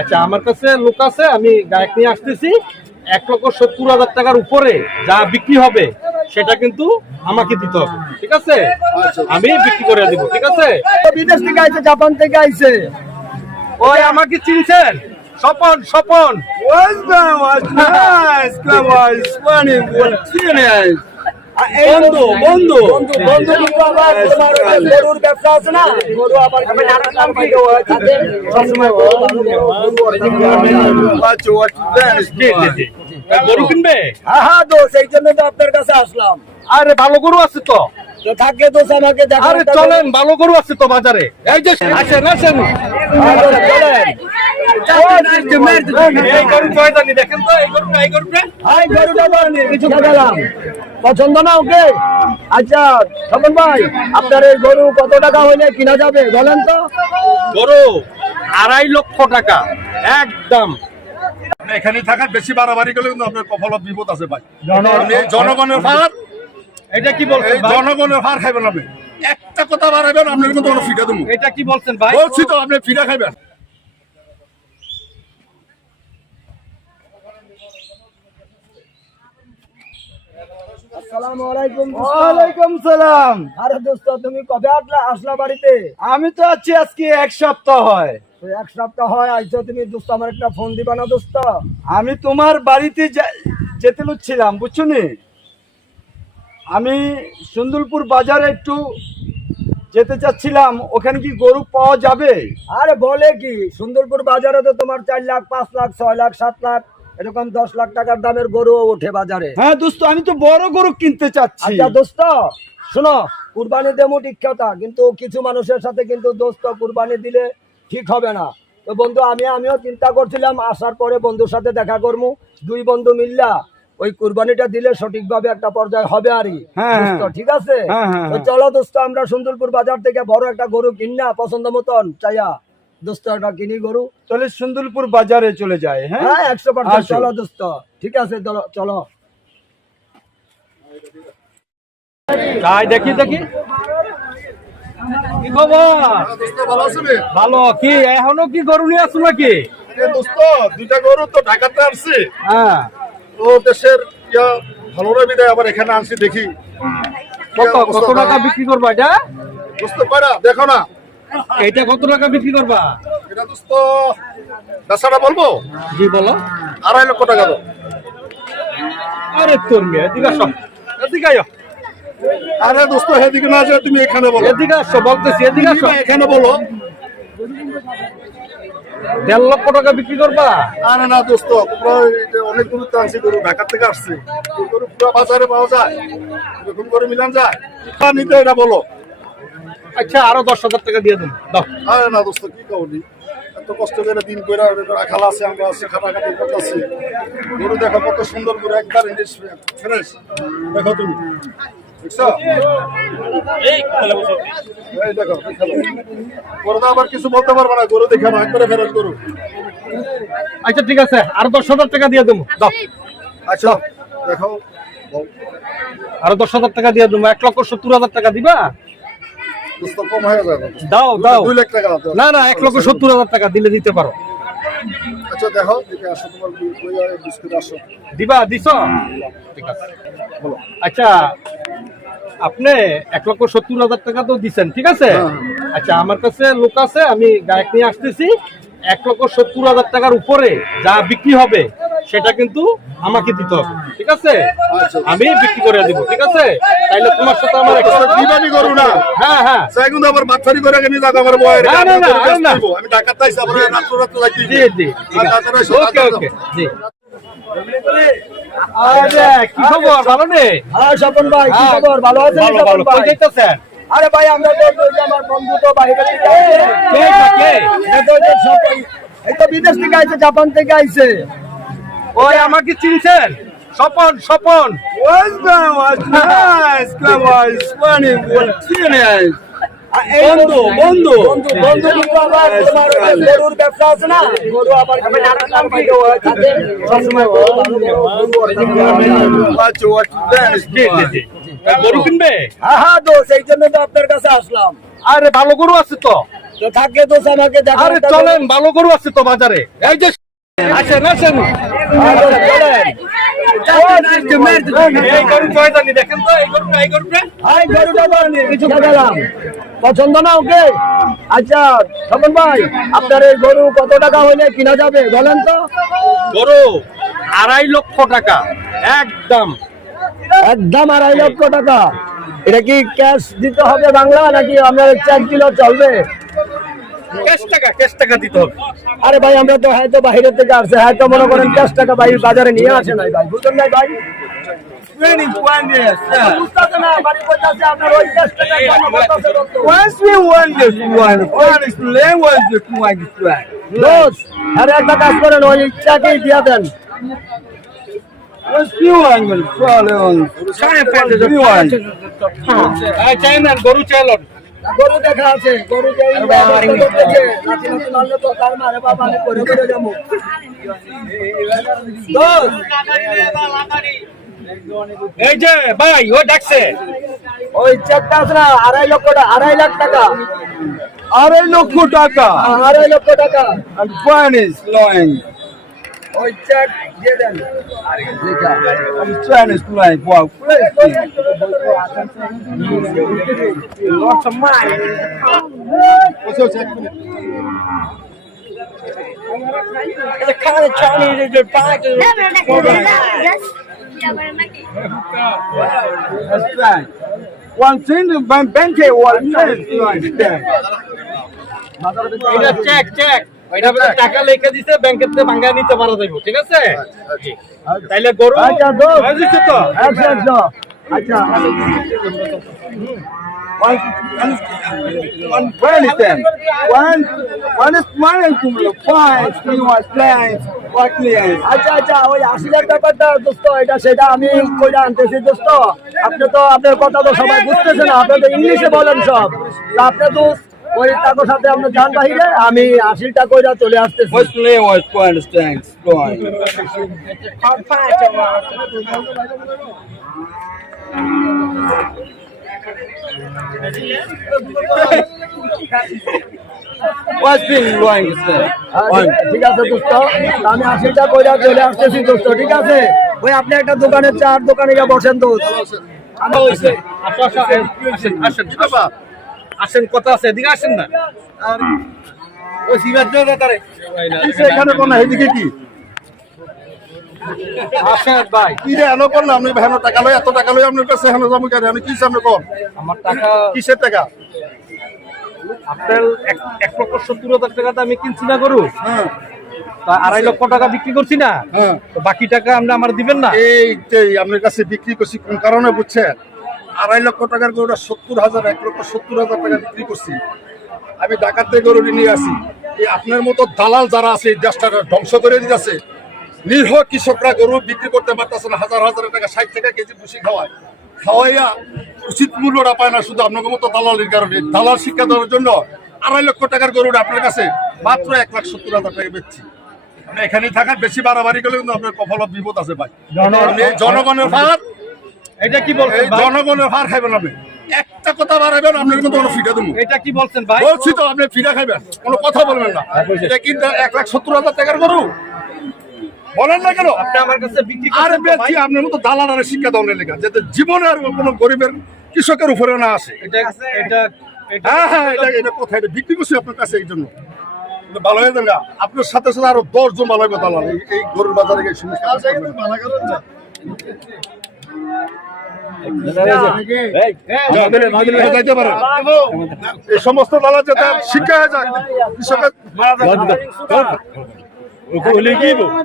আচ্ছা, আমার কাছে লোক আছে, আমি গায়ক নিয়ে আসতেছি। 1,70,000 টাকার উপরে যা বিক্রি হবে সেটা কিন্তু আমাকে দিতে হবে, ঠিক আছে? আমি বিক্রি করে দিব, ঠিক আছে? বিদেশ থেকে আইছে, জাপান থেকে আইছে। ওই আমাকে চিনছেন? স্বপন, স্বপন। বন্ধু বন্ধু বন্ধু কিন্তু আবার তোমার গরুর ব্যবসা আছে না, গরু আবার সবসময় গরু কিনবে? হ্যাঁ দোষ, এই জন্য তো আপনার কাছে আসলাম। আরে ভালো গরু আছে তো। থাকে দোষ আমাকে দেখা। আরে চলেন, ভালো গরু আছে তো বাজারে। এই যে আসেন আসেন, চলেন। এই গরু জয়দানি দেখেন তো, এই গরুটা, এই গরুটা। এই গরুটা কিছু খেলাম পছন্দ না ওকে। আচ্ছা স্বপন ভাই, আপনার এই গরু কত টাকা হইলে কিনা যাবে বলেন তো? গরু 2.5 লক্ষ টাকা একদম। এখানে থাকার বেশি বাড়াবাড়ি করলে কিন্তু আপনার কপালত বিপদ আছে ভাই। জনগণের ভার, এটা কি বলছেন ভাই? জনগণের ভার খাইবেন আপনি। একটা কথা বাড়াবেন আপনার কিন্তু ফিটা দেবো। এটা কি বলছেন ভাই? বলছি তো আপনি ফিটা খাইবেন। আসসালামু আলাইকুম। ওয়ালাইকুম সালাম। আরে দোস্ত, তুমি কবে আসলা বাড়িতে? আমি তো আছি আজকে 1 সপ্তাহ হয়। তো 1 সপ্তাহ হয় আইছো তুমি দোস্ত, আমার একটা ফোন দিবা না দোস্ত? আমি তোমার বাড়িতে যেতে লুচ্ছিলাম, বুঝছো নি? আমি সুন্দরপুর বাজারে একটু যেতে চাচ্ছিলাম, ওখানে কি গরু পাওয়া যাবে? আরে বলে কি, সুন্দরপুর বাজারে তো তোমার 4 লাখ 5 লাখ 6 লাখ 7 লাখ এরকম 10 লাখ টাকার দামের গরু ওঠে বাজারে। হ্যাঁ দোস্ত, আমি তো বড় গরু কিনতে চাচ্ছি। আচ্ছা দোস্ত শোনো, কুরবানি দেবো ঠিক কথা, কিন্তু কিছু মানুষের সাথে কিন্তু দোস্ত কুরবানি দিলে ঠিক হবে না। তো বন্ধু আমিও চিন্তা করছিলাম, আসার পরে বন্ধুর সাথে দেখা করবো, 2 বন্ধু মিল্লা ওই কুরবানিটা দিলে সঠিকভাবে একটা পর্যায়ে হবে আরই। হ্যাঁ, দোস্ত, ঠিক আছে? হ্যাঁ। তো চলো দোস্ত, আমরা সুন্দরপুর বাজার থেকে বড় একটা গরু কিনা পছন্দ মতন চাইয়া দোস্ত একটা কিনি গরু। চলে সুন্দরপুর বাজারে চলে যায়। হ্যাঁ হ্যাঁ 100%। আসো। চলো দোস্ত, ঠিক আছে চলো। তাই দেখি দেখি কি খবর? ভালো আছেন? ভালো। কি এখনো কি গরু নিয়ে আসছো নাকি? দোস্ত 2টা গরু তো ঢাকাতে আসছে। হ্যাঁ। ও দেশের ভালো না বিদায় আবার এখানে আনছি, দেখি কত টাকা বিক্রি করবা এটা? দোস্ত পারা দেখো না, এটা কত টাকা বিক্রি করবা? এটা দোস্ত বেচাটা বলবো জি বলো। 2.5 লক্ষ টাকা দাও। আরে তোর মেয়ে, এদিকে আসো, এদিকে আয়। আরে দোস্ত এদিকে না যায়, তুমি এখানে বলো। এদিকে আসো বলতেছি, এদিকে আসো। এখানে বলো। 1.5 লক্ষ টাকা বিক্রি করবা? আরে না দোস্ত, তোমরা অনেক দূর থেকে আনছি গরু, ঢাকা থেকে আসছে। এই গরু পুরো বাজারে পাওয়া যায়, এরকম করে মিলান যায়? নিতে এটা বলো। আচ্ছা, আরো 10,000 টাকা দিয়ে দেবো, দাও। আরে না দোস্ত, কি কবি, এত কষ্ট করে দিন করে খালা আছে, আমরা আছি, খাটাখাটি করতেছি। গরু দেখো কত সুন্দর করে, একবার ফ্রেশ। দেখো তুমি, দেখছো? এই দেখো, গরু তো আবার কিছু বলতে পারবে না, গরু দেখে একবারে ফেরত গরু। আচ্ছা ঠিক আছে, আরো 10,000 টাকা দিয়ে দেবো, দাও। আচ্ছা দেখো, আরো 10,000 টাকা দিয়ে দেবো। 1,70,000 টাকা দিবা? দোস্ত কম হয়ে যাবে। দাও দাও। 2 লাখ টাকা দাও। না না, 1,70,000 টাকা দিলে দিতে পারো। আচ্ছা দেখো, দেখে আসো, তোমার বিস্কুট আসো। দিবা? দিছ? ঠিক আছে বলো। আচ্ছা, আপনি 1,70,000 টাকা তো দিচ্ছেন, ঠিক আছে? আচ্ছা, আমার কাছে লোক আছে, আমি গায়ক নিয়ে আসতেছি। 1,70,000 টাকার উপরে যা বিক্রি হবে সেটা কিন্তু আমাকে দিতে হবে, ঠিক আছে? আমি বিক্রি করে দিব, ঠিক আছে? তাইলে তোমার সাথে আমার দিবানি গরু না। হ্যাঁ হ্যাঁ। তাই কিন্তু আবার বাচ্চারি করে নিয়ে যাবো আমার বয়ের। না, না, না, না। আমি ঢাকাতে আইছি, আবার রাত্রে যাইছি। জি জি, ওকে ওকে, জি। আরে কি খবর? ভালো নেই? হ্যাঁ স্বপন ভাই, কি খবর? ভালো আছেন ভালো স্বপন ভালো। কই ভাই? যাইতেছেন? আরে ভাই, আমরা তো ওই যে আমার বন্ধু তো বাইরে থেকে আইছে। কে? এই তো এই তো বিদেশ থেকে আইছে, জাপান থেকে আইছে। ওই আমাকে চিনছেন? স্বপন, স্বপন। বন্ধু বন্ধু বন্ধু কিন্তু আবার তোমার গরুর ব্যবসা আছে না, গরু আবার সবসময় জি জি জি। গরু কিনবে? হ্যাঁ দোষ, এই জন্য তো আপনার কাছে আসলাম। আরে ভালো গরু আছে তো। তো থাকে তো আমাকে দেখা আরে চলেন, ভালো গরু আছে তো বাজারে। এই যে আসেন আসেন, চলেন। এই গরু জয়দানি দেখেন তো, এই গরুটা এই গরুটা এই গরুটা তো কিছু খেলাম পছন্দ না ওকে। আচ্ছা স্বপন ভাই, আপনার এই গরু কত টাকা হইলে কিনা যাবে বলেন তো? গরু 2.5 লক্ষ টাকা একদম। একদম 2.5 লক্ষ টাকা। এটা কি ক্যাশ দিতে হবে বাংলা, নাকি আপনার চেক দিলেও চলবে? ক্যাশ টাকা দিতে হবে। আরে ভাই, আমরা তো হয়তো বাইরে থেকে আসছে, হয়তো মনে করেন ক্যাশ টাকা ভাই বাজারে নিয়ে আসে নাই ভাই, বুঝলেন নাই ভাই? বুঝতেছে না, বাড়ি করতেছে আপনার ওই ক্যাশ টাকা জমা করতেছে রক্ত। দোষ, আরে একটা কাজ করেন, ওই চেকই দিয়ে দেন। এই চাইনার গরু চাইলন। গরু দেখা আছে, গরু যে করতেছে, নাতি নাতি মারলে তো তার মারে বাবা আমি করে করে যাবো। দোষ, এই যে ভাই ও ডাকছে, ওই চেকটা আছে না 2.5 লক্ষ টাকা, 2.5 লাখ টাকা, 2.5 লক্ষ টাকা 2.5 লক্ষ টাকা। and fine is flowing ওই চেক দিয়ে দেন। and fine is flowing wow that's right one thing to bank one এটা চেক চেক, এটা টাকা লেখা দিছে, ব্যাংকের থেকে ভাঙা নিতে পারা যাবে, ঠিক আছে? তাইলে গরু আচ্ছা দোষ, হয়ে যাচ্ছে তো। 100 আচ্ছা one friend is them one is smiling to me fine three was playing what clear আচ্ছা আচ্ছা, ওই 80,000 ব্যাপারটা দোস্ত, এটা সেটা আমি কইরা আনতেছি দোস্ত। আপনি তো আপনার কথা তো সবাই বুঝতেছে না, আপনি তো ইংলিশে বলেন সব। তা আপনি দোস্ত ওই টাকার সাথে আপনি যান বাহিরে, আমি 80টা কইরা চলে আসতেছি। what's clear was fine thanks fine what's been going sir ঠিক আছে দোস্ত, আমি 80টা কইরা চলে আসতেছি দোস্ত, ঠিক আছে? ওই আপনি একটা দোকানের চার দোকানে গিয়ে বসেন দোস্ত। আসেন আসেন আসেন বাবা, আসেন, কথা আছে, এদিকে আসেন না। ওই সিগারেট দাও তারে, এখানে কোন এদিকে কি আসেন ভাই। কি রে এনো করলাম আমি ভালো টাকা লই এত টাকা লই আপনার কাছে এনো জমা করে আমি কি সামনে কোন আমার টাকা কিসের টাকা আপনার 1,70,000 টাকাতে আমি কিনছি না গরু, হ্যাঁ তা 2.5 লক্ষ টাকা বিক্রি করছি না, হ্যাঁ তো বাকি টাকা আপনি আমার দিবেন না? এই যে আপনার কাছে বিক্রি করছি কোন কারণে বুঝছেন 2.5 লক্ষ টাকার গরুটা 70,000 1,70,000 টাকা বিক্রি করছি আমি ঢাকার থেকে গরু নিয়ে আসি এই আপনার মতো দালাল যারা আছে এই দেশটা ধ্বংস করে দিতেছে নিরীহ কৃষকরা গরু বিক্রি করতে পারতেছে না হাজার হাজার টাকা 60 টাকা কেজি ভুসি খাওয়াইয়া উচিত মূল্যটা পায় না শুধু আপনার মতো দালালের কারণে দালাল শিক্ষা দেওয়ার জন্য 2.5 লক্ষ টাকার গরুটা আপনার কাছে মাত্র 1,70,000 টাকা বেচছি আপনি এখানেই থাকার বেশি বাড়াবাড়ি করলে কিন্তু আপনার কপাল বিপদ আছে ভাই আপনি এই জনগণের ভার এটা কি বলছেন এই ভাই? জনগণের ভার খাইবেন আপনি একটা কথা বাড়াবেন আপনার কিন্তু কোনো ফিটা দেবো এটা কি বলছেন ভাই? বলছি তো আপনি ফিটা খাইবেন কোনো কথা বলবেন না এটা কিন্তু 1,70,000 টাকার গরু বলেন না কেন আপনি আমার কাছে বিক্রি আর করছেন তো ভাই? বেশি আপনার মতো দালালের শিক্ষা দেওয়ার লেখা যাতে জীবনে আর কোনো গরিবের কৃষকের উপরে না আসে এটা এটা এটা হ্যাঁ হ্যাঁ এটা কোথায় এটা বিক্রি করছি আপনার কাছে এই জন্য কিন্তু ভালো হয়ে যান গা। আপনার সাথে সাথে আরো 10 জন ভালো হবে দালাল এই গরুর বাজারে গিয়ে সমস্যা যাইতে পারে এই সমস্ত দালাল যাতে শিক্ষা হয়ে যায় কৃষকের